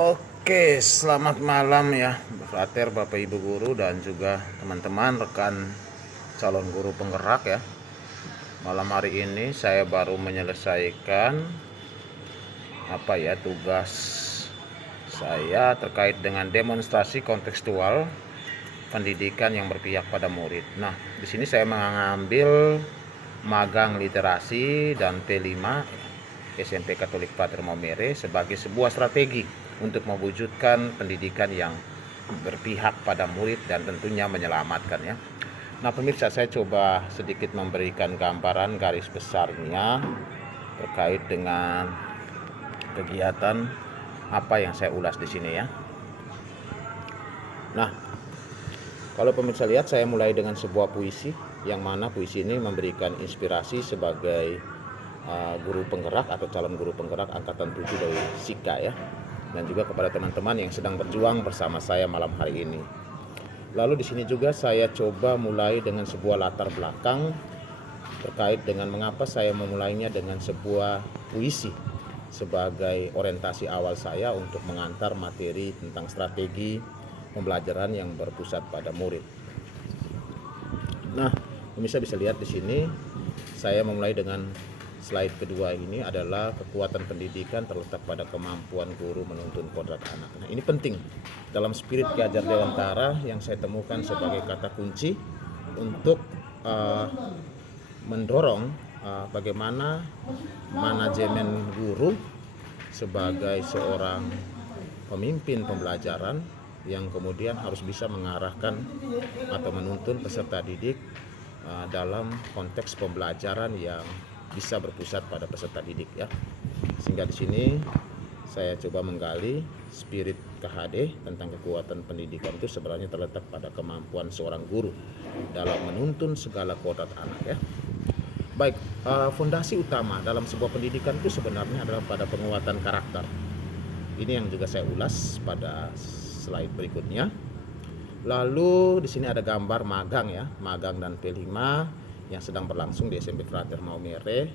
Oke, selamat malam ya, Frater, Bapak Ibu guru dan juga teman-teman rekan calon guru penggerak ya. Malam hari ini saya baru menyelesaikan tugas saya terkait dengan demonstrasi kontekstual pendidikan yang berpihak pada murid. Nah, di sini saya mengambil magang literasi dan P5 SMP Katolik Pater Maumere sebagai sebuah strategi untuk mewujudkan pendidikan yang berpihak pada murid dan tentunya menyelamatkan ya. Nah pemirsa, saya coba sedikit memberikan gambaran garis besarnya terkait dengan kegiatan apa yang saya ulas di sini ya. Nah, kalau pemirsa lihat, saya mulai dengan sebuah puisi yang mana puisi ini memberikan inspirasi sebagai guru penggerak atau calon guru penggerak angkatan 7 dari Sika ya, dan juga kepada teman-teman yang sedang berjuang bersama saya malam hari ini. Lalu di sini juga saya coba mulai dengan sebuah latar belakang terkait dengan mengapa saya memulainya dengan sebuah puisi sebagai orientasi awal saya untuk mengantar materi tentang strategi pembelajaran yang berpusat pada murid. Nah, pemirsa bisa lihat di sini saya memulai dengan slide kedua. Ini adalah kekuatan pendidikan terletak pada kemampuan guru menuntun kodrat anak. Nah, ini penting dalam spirit Ki Hajar Dewantara yang saya temukan sebagai kata kunci untuk mendorong bagaimana manajemen guru sebagai seorang pemimpin pembelajaran yang kemudian harus bisa mengarahkan atau menuntun peserta didik dalam konteks pembelajaran yang bisa berpusat pada peserta didik ya. Sehingga di sini saya coba menggali spirit KHD tentang kekuatan pendidikan itu sebenarnya terletak pada kemampuan seorang guru dalam menuntun segala kodrat anak ya. Baik, fondasi utama dalam sebuah pendidikan itu sebenarnya adalah pada penguatan karakter. Ini yang juga saya ulas pada slide berikutnya. Lalu di sini ada gambar magang ya, magang dan P5 yang sedang berlangsung di SMP Frater Maumere.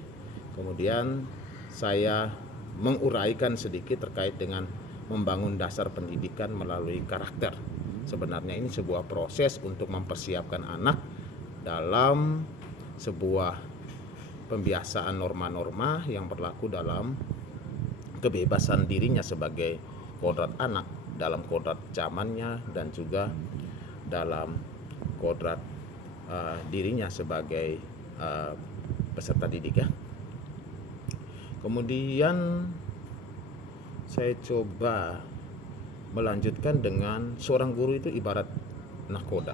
Kemudian saya menguraikan sedikit terkait dengan membangun dasar pendidikan melalui karakter. Sebenarnya ini sebuah proses untuk mempersiapkan anak dalam sebuah pembiasaan norma-norma yang berlaku dalam kebebasan dirinya sebagai kodrat anak, dalam kodrat zamannya dan juga dalam kodrat dirinya sebagai peserta didik ya. Kemudian saya coba melanjutkan dengan seorang guru itu ibarat nahkoda.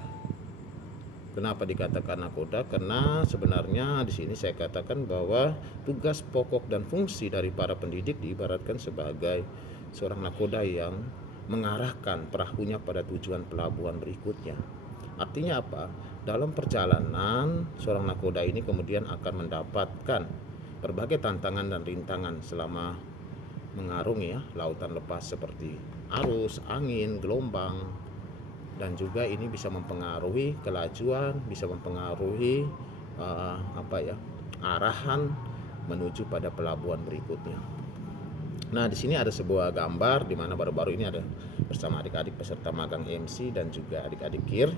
Kenapa dikatakan nahkoda? Karena sebenarnya di sini saya katakan bahwa tugas pokok dan fungsi dari para pendidik diibaratkan sebagai seorang nahkoda yang mengarahkan perahunya pada tujuan pelabuhan berikutnya. Artinya apa? Dalam perjalanan seorang nahkoda ini kemudian akan mendapatkan berbagai tantangan dan rintangan selama mengarungi ya lautan lepas seperti arus, angin, gelombang, dan juga ini bisa mempengaruhi kelajuan, bisa mempengaruhi arahan menuju pada pelabuhan berikutnya. Nah, di sini ada sebuah gambar di mana baru-baru ini ada bersama adik-adik peserta magang MC dan juga adik-adik KIR.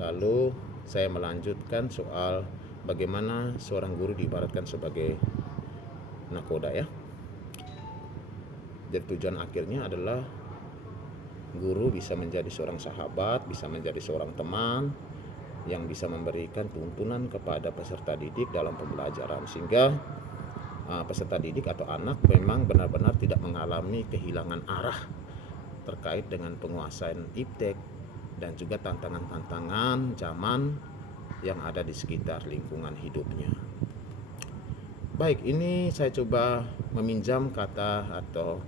Lalu saya melanjutkan soal bagaimana seorang guru diibaratkan sebagai nahkoda ya. Jadi tujuan akhirnya adalah guru bisa menjadi seorang sahabat, bisa menjadi seorang teman yang bisa memberikan tuntunan kepada peserta didik dalam pembelajaran sehingga peserta didik atau anak memang benar-benar tidak mengalami kehilangan arah terkait dengan penguasaan iptek dan juga tantangan-tantangan zaman yang ada di sekitar lingkungan hidupnya. Baik, ini saya coba meminjam kata atau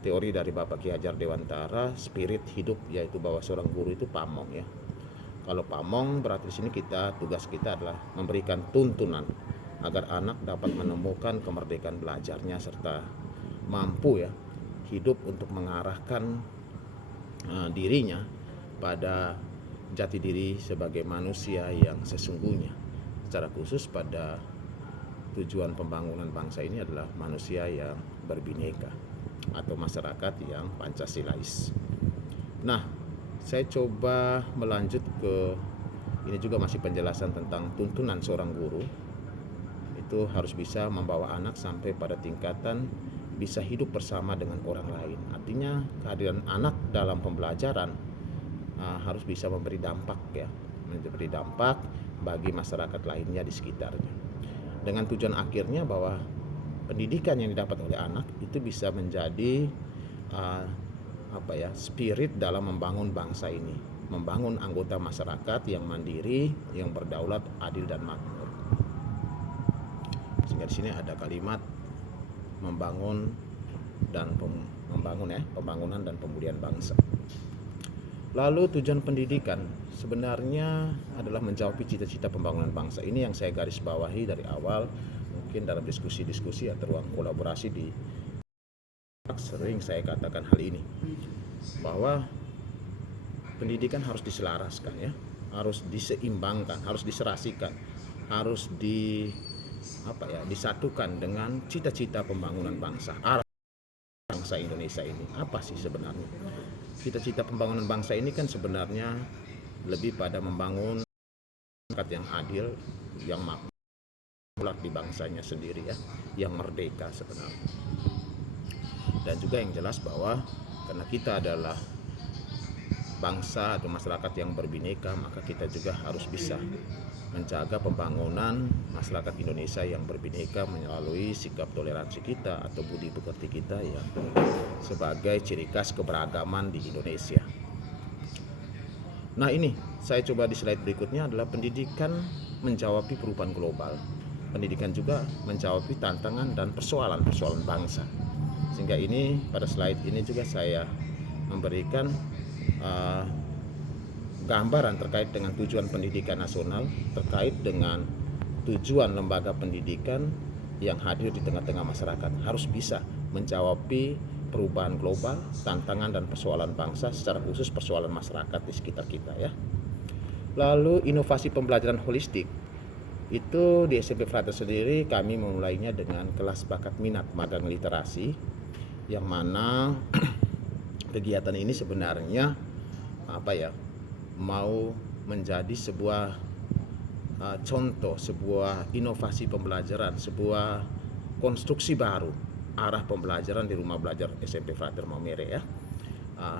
teori dari Bapak Ki Hajar Dewantara, spirit hidup, yaitu bahwa seorang guru itu pamong ya. Kalau pamong berarti di sini tugas kita adalah memberikan tuntunan agar anak dapat menemukan kemerdekaan belajarnya serta mampu ya hidup untuk mengarahkan dirinya pada jati diri sebagai manusia yang sesungguhnya. Secara khusus pada tujuan pembangunan bangsa ini adalah manusia yang berbineka. atau masyarakat yang Pancasilais. Nah, saya coba melanjut ke ini juga masih penjelasan tentang tuntunan seorang guru. Itu harus bisa membawa anak sampai pada tingkatan bisa hidup bersama dengan orang lain. Artinya kehadiran anak dalam pembelajaran harus bisa memberi dampak ya, memberi dampak bagi masyarakat lainnya di sekitarnya. Dengan tujuan akhirnya bahwa pendidikan yang didapat oleh anak itu bisa menjadi spirit dalam membangun bangsa ini, membangun anggota masyarakat yang mandiri, yang berdaulat, adil dan makmur. Sehingga di sini ada kalimat membangun dan pembangunan dan pemulihan bangsa. Lalu tujuan pendidikan sebenarnya adalah menjawab cita-cita pembangunan bangsa. Ini yang saya garis bawahi dari awal, mungkin dalam diskusi-diskusi atau ruang kolaborasi di sering saya katakan hal ini, bahwa pendidikan harus diselaraskan ya, harus diseimbangkan, harus diserasikan, harus disatukan dengan cita-cita pembangunan bangsa. Arah bangsa Indonesia ini apa sih sebenarnya? Cita-cita pembangunan bangsa ini kan sebenarnya lebih pada membangun masyarakat yang adil, yang makmur di bangsanya sendiri ya, yang merdeka sebenarnya. Dan juga yang jelas bahwa karena kita adalah bangsa atau masyarakat yang berbineka, maka kita juga harus bisa menjaga pembangunan masyarakat Indonesia yang berbineka melalui sikap toleransi kita atau budi pekerti kita yang sebagai ciri khas keberagaman di Indonesia. Nah, ini saya coba di slide berikutnya adalah pendidikan menjawab perubahan global. Pendidikan juga menjawab tantangan dan persoalan-persoalan bangsa. Sehingga ini pada slide ini juga saya memberikan gambaran terkait dengan tujuan pendidikan nasional, terkait dengan tujuan lembaga pendidikan yang hadir di tengah-tengah masyarakat, harus bisa menjawab perubahan global, tantangan dan persoalan bangsa, secara khusus persoalan masyarakat di sekitar kita ya. Lalu inovasi pembelajaran holistik itu di SMP Frater sendiri kami memulainya dengan kelas bakat minat magang literasi, yang mana kegiatan ini sebenarnya mau menjadi sebuah contoh, sebuah inovasi pembelajaran, sebuah konstruksi baru arah pembelajaran di rumah belajar SMP Frater Maumere ya,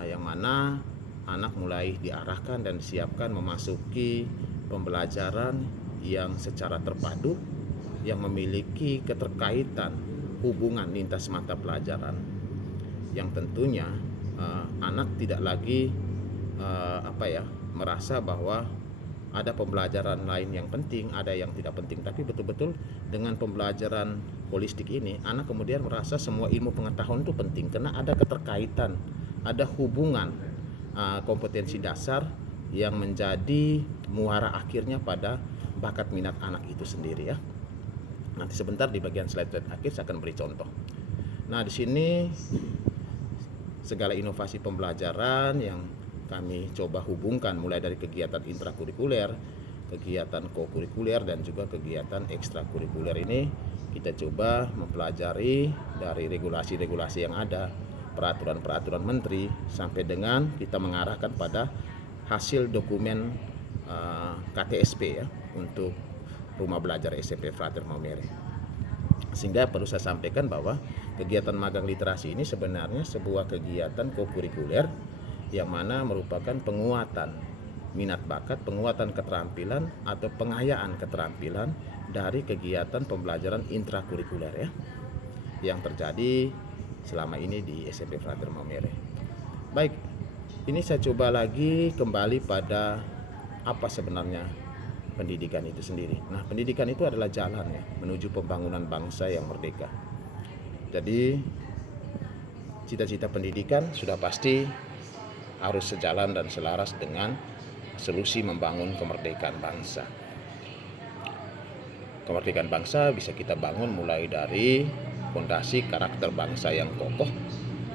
yang mana anak mulai diarahkan dan disiapkan memasuki pembelajaran yang secara terpadu, yang memiliki keterkaitan hubungan lintas mata pelajaran, yang tentunya anak tidak lagi merasa bahwa ada pembelajaran lain yang penting, ada yang tidak penting, tapi betul-betul dengan pembelajaran holistik ini anak kemudian merasa semua ilmu pengetahuan itu penting karena ada keterkaitan, ada hubungan kompetensi dasar yang menjadi muara akhirnya pada bakat minat anak itu sendiri ya. Nanti sebentar di bagian slide-slide akhir saya akan beri contoh. Nah, di sini segala inovasi pembelajaran yang kami coba hubungkan mulai dari kegiatan intrakurikuler, kegiatan kokurikuler dan juga kegiatan ekstrakurikuler ini kita coba mempelajari dari regulasi-regulasi yang ada, peraturan-peraturan menteri, sampai dengan kita mengarahkan pada hasil dokumen KTSP ya untuk rumah belajar SMP Frater Maumere. Sehingga perlu saya sampaikan bahwa kegiatan magang literasi ini sebenarnya sebuah kegiatan kokurikuler yang mana merupakan penguatan minat bakat, penguatan keterampilan atau pengayaan keterampilan dari kegiatan pembelajaran intrakurikuler ya, yang terjadi selama ini di SMP Frater Maumere. Baik, ini saya coba lagi kembali pada apa sebenarnya pendidikan itu sendiri. Nah, pendidikan itu adalah jalan ya menuju pembangunan bangsa yang merdeka. Jadi cita-cita pendidikan sudah pasti harus sejalan dan selaras dengan solusi membangun kemerdekaan bangsa. Kemerdekaan bangsa bisa kita bangun mulai dari fondasi karakter bangsa yang kokoh,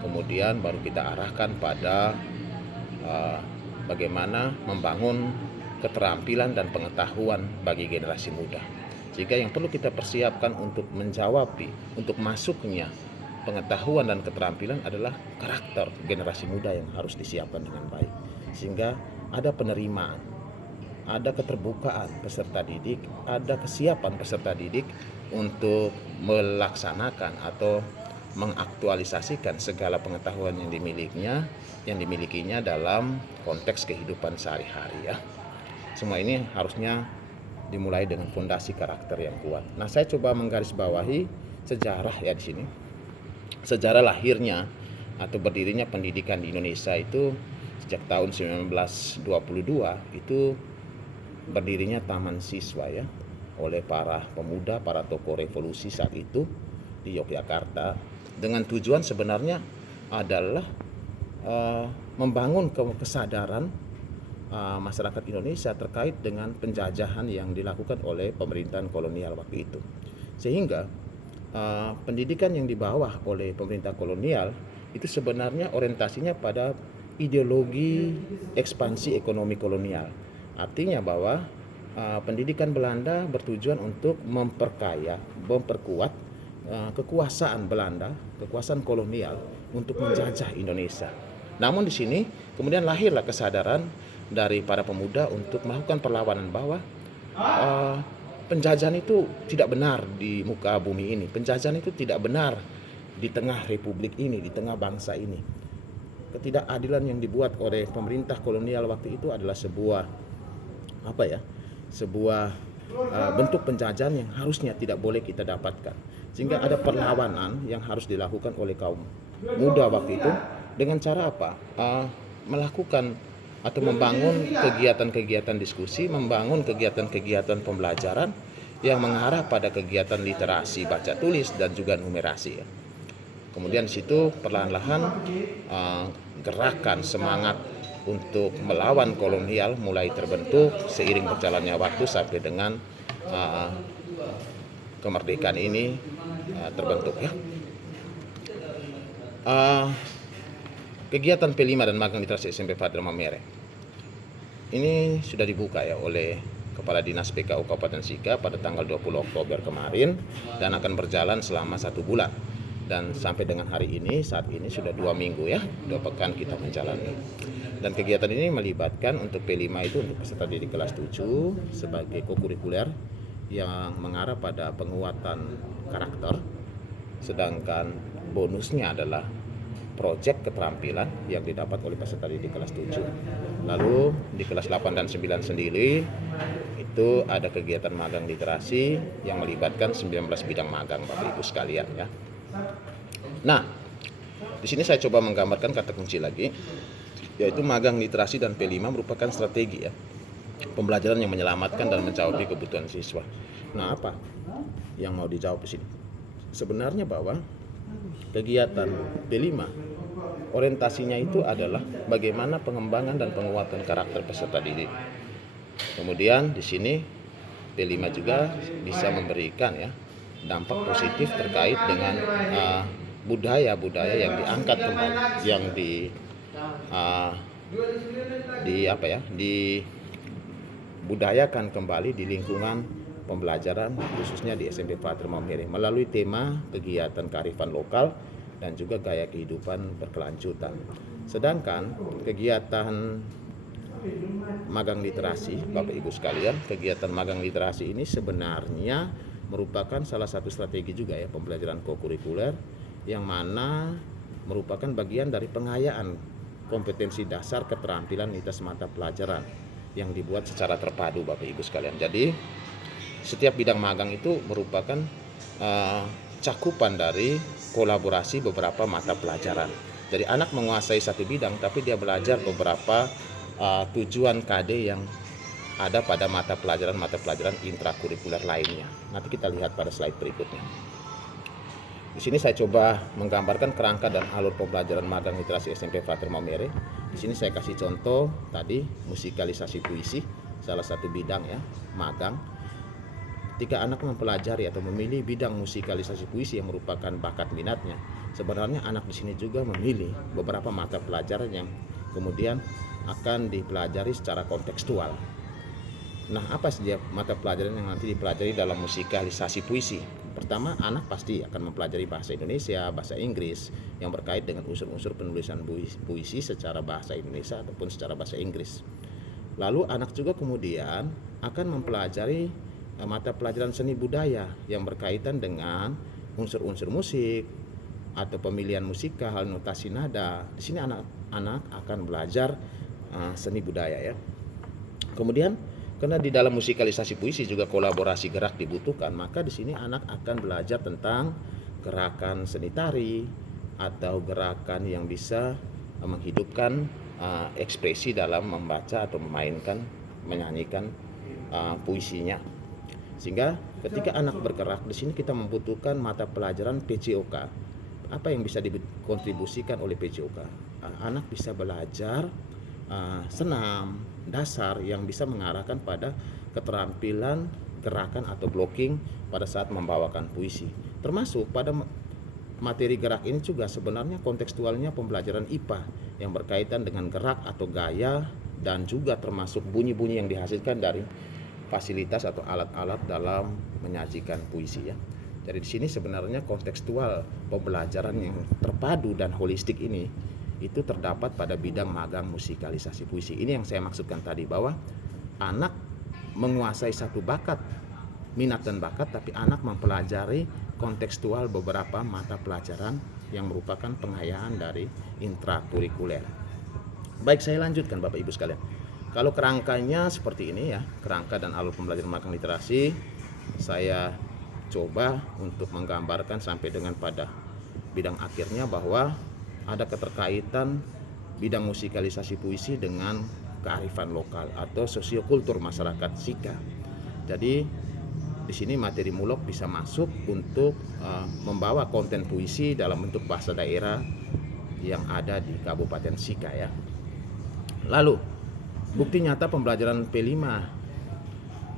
kemudian baru kita arahkan pada bagaimana membangun keterampilan dan pengetahuan bagi generasi muda. Sehingga yang perlu kita persiapkan untuk menjawab, untuk masuknya pengetahuan dan keterampilan adalah karakter generasi muda yang harus disiapkan dengan baik, sehingga ada penerimaan, ada keterbukaan peserta didik, ada kesiapan peserta didik untuk melaksanakan atau mengaktualisasikan segala pengetahuan yang dimilikinya dalam konteks kehidupan sehari-hari ya. Semua ini harusnya dimulai dengan fondasi karakter yang kuat. Nah, saya coba menggarisbawahi sejarah ya di sini. Sejarah lahirnya atau berdirinya pendidikan di Indonesia itu sejak tahun 1922 itu berdirinya Taman Siswa ya oleh para pemuda, para tokoh revolusi saat itu di Yogyakarta, dengan tujuan sebenarnya adalah membangun kesadaran masyarakat Indonesia terkait dengan penjajahan yang dilakukan oleh pemerintahan kolonial waktu itu. Sehingga pendidikan yang dibawa oleh pemerintah kolonial itu sebenarnya orientasinya pada ideologi ekspansi ekonomi kolonial. Artinya bahwa pendidikan Belanda bertujuan untuk memperkaya, memperkuat kekuasaan Belanda, kekuasaan kolonial untuk menjajah Indonesia. Namun di sini kemudian lahirlah kesadaran dari para pemuda untuk melakukan perlawanan bahwa penjajahan itu tidak benar di muka bumi ini. Penjajahan itu tidak benar di tengah republik ini, di tengah bangsa ini. Ketidakadilan yang dibuat oleh pemerintah kolonial waktu itu adalah sebuah bentuk penjajahan yang harusnya tidak boleh kita dapatkan. Sehingga ada perlawanan yang harus dilakukan oleh kaum muda waktu itu dengan cara apa? Melakukan atau membangun kegiatan-kegiatan diskusi, membangun kegiatan-kegiatan pembelajaran yang mengarah pada kegiatan literasi, baca tulis dan juga numerasi ya. Kemudian di situ perlahan-lahan gerakan semangat untuk melawan kolonial mulai terbentuk seiring berjalannya waktu sampai dengan kemerdekaan ini terbentuk ya. Kegiatan P5 dan magang literasi SMP Fatir Maumere ini sudah dibuka ya oleh Kepala Dinas PKU Kabupaten Sika pada tanggal 20 Oktober kemarin dan akan berjalan selama 1 bulan. Dan sampai dengan hari ini, saat ini sudah 2 minggu ya, 2 pekan kita menjalani. Dan kegiatan ini melibatkan untuk P5 itu untuk peserta didik kelas 7 sebagai kokurikuler yang mengarah pada penguatan karakter, sedangkan bonusnya adalah proyek keterampilan yang didapat oleh peserta didik kelas 7. Lalu di kelas 8 dan 9 sendiri itu ada kegiatan magang literasi yang melibatkan 19 bidang magang Bapak Ibu sekalian ya. Nah, di sini saya coba menggambarkan kata kunci lagi, yaitu magang literasi dan P5 merupakan strategi ya pembelajaran yang menyelamatkan dan mencapai kebutuhan siswa. Nah, apa yang mau dijawab di sini? Sebenarnya bahwa kegiatan P5 orientasinya itu adalah bagaimana pengembangan dan penguatan karakter peserta didik. Kemudian di sini P5 juga bisa memberikan ya dampak positif terkait dengan budaya-budaya yang diangkat kembali, yang dibudayakan kembali di lingkungan pembelajaran khususnya di SMP Fatir Maumere melalui tema kegiatan kearifan lokal dan juga gaya kehidupan berkelanjutan. Sedangkan kegiatan magang literasi, Bapak Ibu sekalian, kegiatan magang literasi ini sebenarnya merupakan salah satu strategi juga ya pembelajaran kokurikuler yang mana merupakan bagian dari pengayaan kompetensi dasar keterampilan lintas mata pelajaran yang dibuat secara terpadu Bapak Ibu sekalian. Jadi setiap bidang magang itu merupakan cakupan dari kolaborasi beberapa mata pelajaran. Jadi anak menguasai satu bidang tapi dia belajar beberapa tujuan KD yang ada pada mata pelajaran intrakurikuler lainnya. Nanti kita lihat pada slide berikutnya. Di sini saya coba menggambarkan kerangka dan alur pembelajaran magang literasi SMP Fatir Maumere. Di sini saya kasih contoh tadi musikalisasi puisi, salah satu bidang ya magang. Ketika anak mempelajari atau memilih bidang musikalisasi puisi yang merupakan bakat minatnya, sebenarnya anak di sini juga memilih beberapa mata pelajaran yang kemudian akan dipelajari secara kontekstual. Nah, apa saja mata pelajaran yang nanti dipelajari dalam musikalisasi puisi? Pertama, anak pasti akan mempelajari bahasa Indonesia, bahasa Inggris yang berkait dengan unsur-unsur penulisan puisi secara bahasa Indonesia ataupun secara bahasa Inggris. Lalu anak juga kemudian akan mempelajari mata pelajaran seni budaya yang berkaitan dengan unsur-unsur musik atau pemilihan musikal, notasi nada. Di sini anak-anak akan belajar seni budaya ya. Kemudian karena di dalam musikalisasi puisi juga kolaborasi gerak dibutuhkan, maka di sini anak akan belajar tentang gerakan seni tari atau gerakan yang bisa menghidupkan ekspresi dalam membaca atau memainkan, menyanyikan puisinya. Sehingga ketika anak bergerak di sini kita membutuhkan mata pelajaran PJOK. Apa yang bisa dikontribusikan oleh PJOK? Anak bisa belajar senam dasar yang bisa mengarahkan pada keterampilan gerakan atau blocking pada saat membawakan puisi. Termasuk pada materi gerak ini juga sebenarnya kontekstualnya pembelajaran IPA yang berkaitan dengan gerak atau gaya dan juga termasuk bunyi-bunyi yang dihasilkan dari fasilitas atau alat-alat dalam menyajikan puisi ya. Jadi di sini sebenarnya kontekstual pembelajaran yang terpadu dan holistik ini itu terdapat pada bidang magang musikalisasi puisi. Ini yang saya maksudkan tadi, bahwa anak menguasai satu bakat, minat dan bakat, tapi anak mempelajari kontekstual beberapa mata pelajaran yang merupakan pengayaan dari intrakurikuler. Baik, saya lanjutkan Bapak Ibu sekalian. Kalau kerangkanya seperti ini ya, kerangka dan alur pembelajaran magang literasi, saya coba untuk menggambarkan sampai dengan pada bidang akhirnya bahwa ada keterkaitan bidang musikalisasi puisi dengan kearifan lokal atau sosiokultur masyarakat Sika. Jadi di sini materi mulok bisa masuk untuk membawa konten puisi dalam bentuk bahasa daerah yang ada di Kabupaten Sika ya. Lalu bukti nyata pembelajaran P5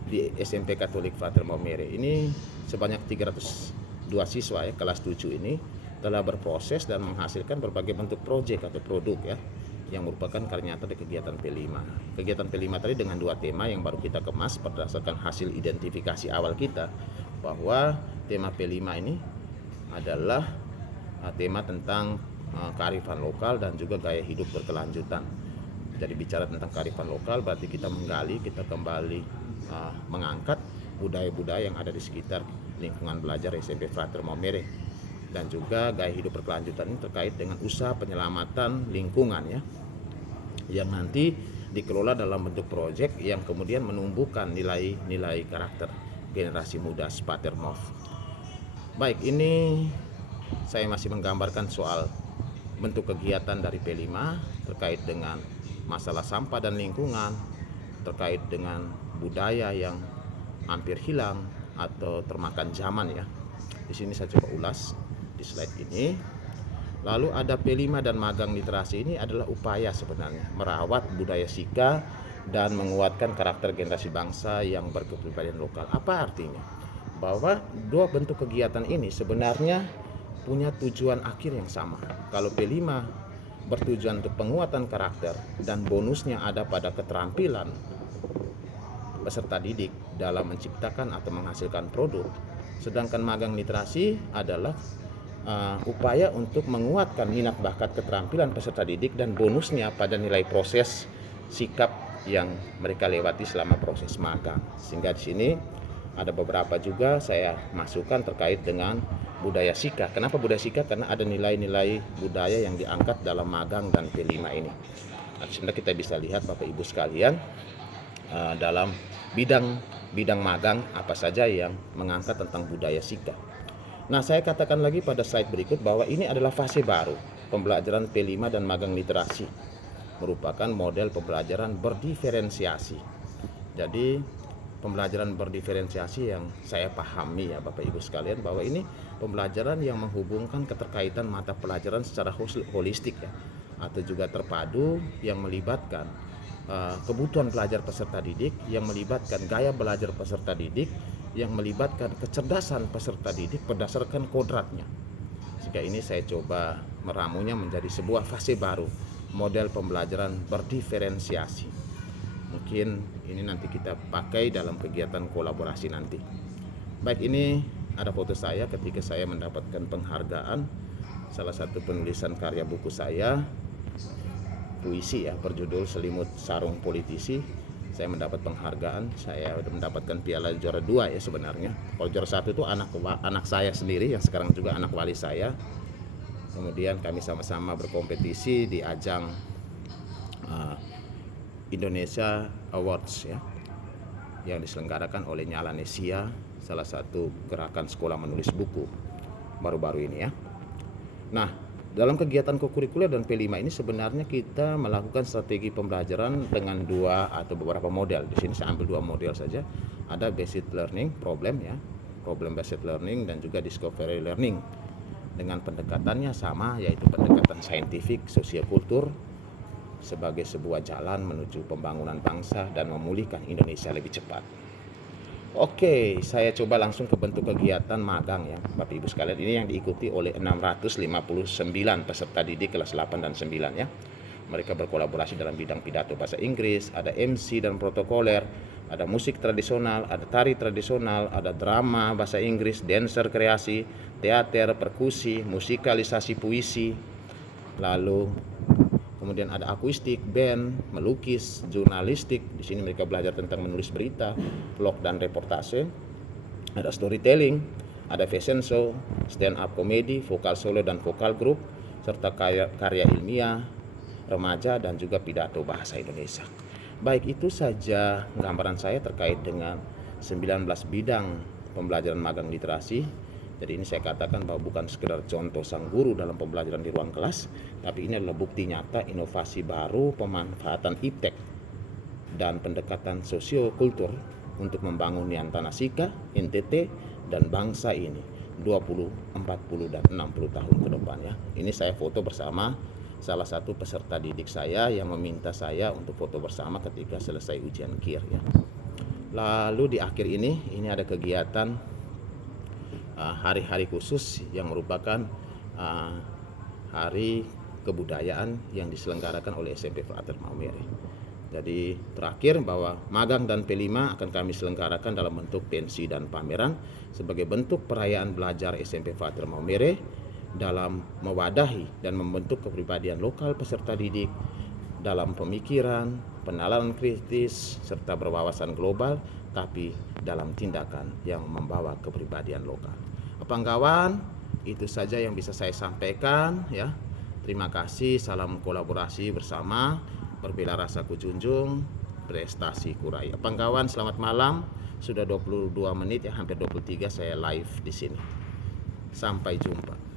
di SMP Katolik Frater Maumere ini sebanyak 302 siswa ya, kelas 7 ini telah berproses dan menghasilkan berbagai bentuk proyek atau produk ya yang merupakan karya nyata di kegiatan P5. Kegiatan P5 tadi dengan 2 tema yang baru kita kemas berdasarkan hasil identifikasi awal kita, bahwa tema P5 ini adalah tema tentang kearifan lokal dan juga gaya hidup berkelanjutan. Jadi bicara tentang kearifan lokal berarti kita menggali, kita kembali mengangkat budaya-budaya yang ada di sekitar lingkungan belajar SMP Frater Maumere. Dan juga gaya hidup berkelanjutan ini terkait dengan usaha penyelamatan lingkungan ya, yang nanti dikelola dalam bentuk proyek yang kemudian menumbuhkan nilai-nilai karakter generasi muda Spatermov. Baik, ini saya masih menggambarkan soal bentuk kegiatan dari P5 terkait dengan masalah sampah dan lingkungan, terkait dengan budaya yang hampir hilang atau termakan zaman ya. Di sini saya coba ulas di slide ini. Lalu ada P5 dan magang literasi ini adalah upaya sebenarnya merawat budaya Sika dan menguatkan karakter generasi bangsa yang berkepribadian lokal. Apa artinya? Bahwa dua bentuk kegiatan ini sebenarnya punya tujuan akhir yang sama. Kalau P5 bertujuan untuk penguatan karakter dan bonusnya ada pada keterampilan peserta didik dalam menciptakan atau menghasilkan produk, sedangkan magang literasi adalah upaya untuk menguatkan minat bakat keterampilan peserta didik dan bonusnya pada nilai proses sikap yang mereka lewati selama proses magang. Sehingga di sini ada beberapa juga saya masukkan terkait dengan budaya Sika. Kenapa budaya Sika? Karena ada nilai-nilai budaya yang diangkat dalam magang dan P5 ini. Nah, sebenarnya kita bisa lihat Bapak Ibu sekalian dalam bidang magang apa saja yang mengangkat tentang budaya Sika. Nah, saya katakan lagi pada slide berikut bahwa ini adalah fase baru pembelajaran P5 dan magang literasi, merupakan model pembelajaran berdiferensiasi. Jadi pembelajaran berdiferensiasi yang saya pahami ya Bapak Ibu sekalian, bahwa ini pembelajaran yang menghubungkan keterkaitan mata pelajaran secara holistik ya, atau juga terpadu yang melibatkan kebutuhan pelajar peserta didik, yang melibatkan gaya belajar peserta didik, yang melibatkan kecerdasan peserta didik berdasarkan kodratnya. Jika ini saya coba meramunya menjadi sebuah fase baru model pembelajaran berdiferensiasi. Mungkin ini nanti kita pakai dalam kegiatan kolaborasi nanti. Baik, ini ada foto saya ketika saya mendapatkan penghargaan salah satu penulisan karya buku saya, puisi ya, berjudul Selimut Sarung Politisi. Saya mendapat penghargaan, saya sudah mendapatkan piala juara 2 ya sebenarnya. Kalau juara 1 itu anak saya sendiri yang sekarang juga anak wali saya. Kemudian kami sama-sama berkompetisi di ajang Indonesia Awards ya, yang diselenggarakan oleh Nyalanesia, salah satu gerakan sekolah menulis buku baru-baru ini ya. Nah, dalam kegiatan kokurikuler dan P5 ini sebenarnya kita melakukan strategi pembelajaran dengan 2 atau beberapa model. Di sini saya ambil 2 model saja. Ada based learning, problem based learning, dan juga discovery learning. Dengan pendekatannya sama, yaitu pendekatan saintifik, sosiokultur sebagai sebuah jalan menuju pembangunan bangsa dan memulihkan Indonesia lebih cepat. Oke, saya coba langsung ke bentuk kegiatan magang ya, Bapak Ibu sekalian. Ini yang diikuti oleh 659 peserta didik kelas 8 dan 9 ya. Mereka berkolaborasi dalam bidang pidato bahasa Inggris, ada MC dan protokoler, ada musik tradisional, ada tari tradisional, ada drama bahasa Inggris, dancer kreasi, teater, perkusi, musikalisasi puisi, lalu kemudian ada akuistik, band, melukis, jurnalistik. Di sini mereka belajar tentang menulis berita, vlog dan reportase. Ada storytelling, ada fashion show, stand up comedy, vokal solo dan vokal grup, serta karya ilmiah, remaja dan juga pidato bahasa Indonesia. Baik, itu saja gambaran saya terkait dengan 19 bidang pembelajaran magang literasi. Jadi ini saya katakan bahwa bukan sekedar contoh sang guru dalam pembelajaran di ruang kelas, tapi ini adalah bukti nyata inovasi baru pemanfaatan iptek dan pendekatan sosiokultur untuk membangun Niantana Sika, NTT, dan bangsa ini 20, 40, dan 60 tahun ke depan ya. Ini saya foto bersama salah satu peserta didik saya yang meminta saya untuk foto bersama ketika selesai ujian KIR ya. Lalu di akhir ini ada kegiatan hari-hari khusus yang merupakan hari kebudayaan yang diselenggarakan oleh SMP Frater Maumere. Jadi terakhir bahwa magang dan P5 akan kami selenggarakan dalam bentuk pensi dan pameran sebagai bentuk perayaan belajar SMP Frater Maumere dalam mewadahi dan membentuk kepribadian lokal peserta didik dalam pemikiran, penalaran kritis, serta berwawasan global, tapi dalam tindakan yang membawa kepribadian lokal. Abang kawan, itu saja yang bisa saya sampaikan ya. Terima kasih, salam kolaborasi bersama, berbela rasa kujunjung, prestasi kurai. Abang kawan, selamat malam. Sudah 22 menit ya, hampir 23 saya live di sini. Sampai jumpa.